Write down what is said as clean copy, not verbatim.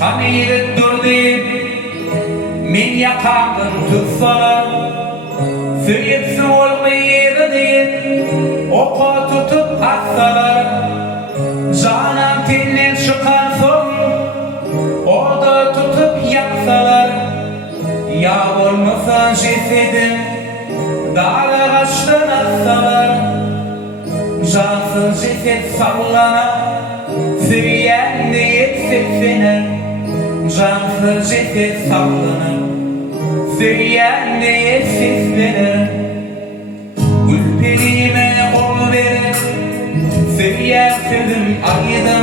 Haniyet durdi min yakağın tutsalar Süyüp ol gıyırı deyip oku tutup atsalar Canan tinnen çıkan son orada tutup yaksalar Ya olmasa cesedim dağla kaçtan atsalar Cansız ceset sallana Süyen deyip seslenir Cansız ceset sallanır Süyen deyip seslenir Ülperime ol verir Süyen sözüm ayda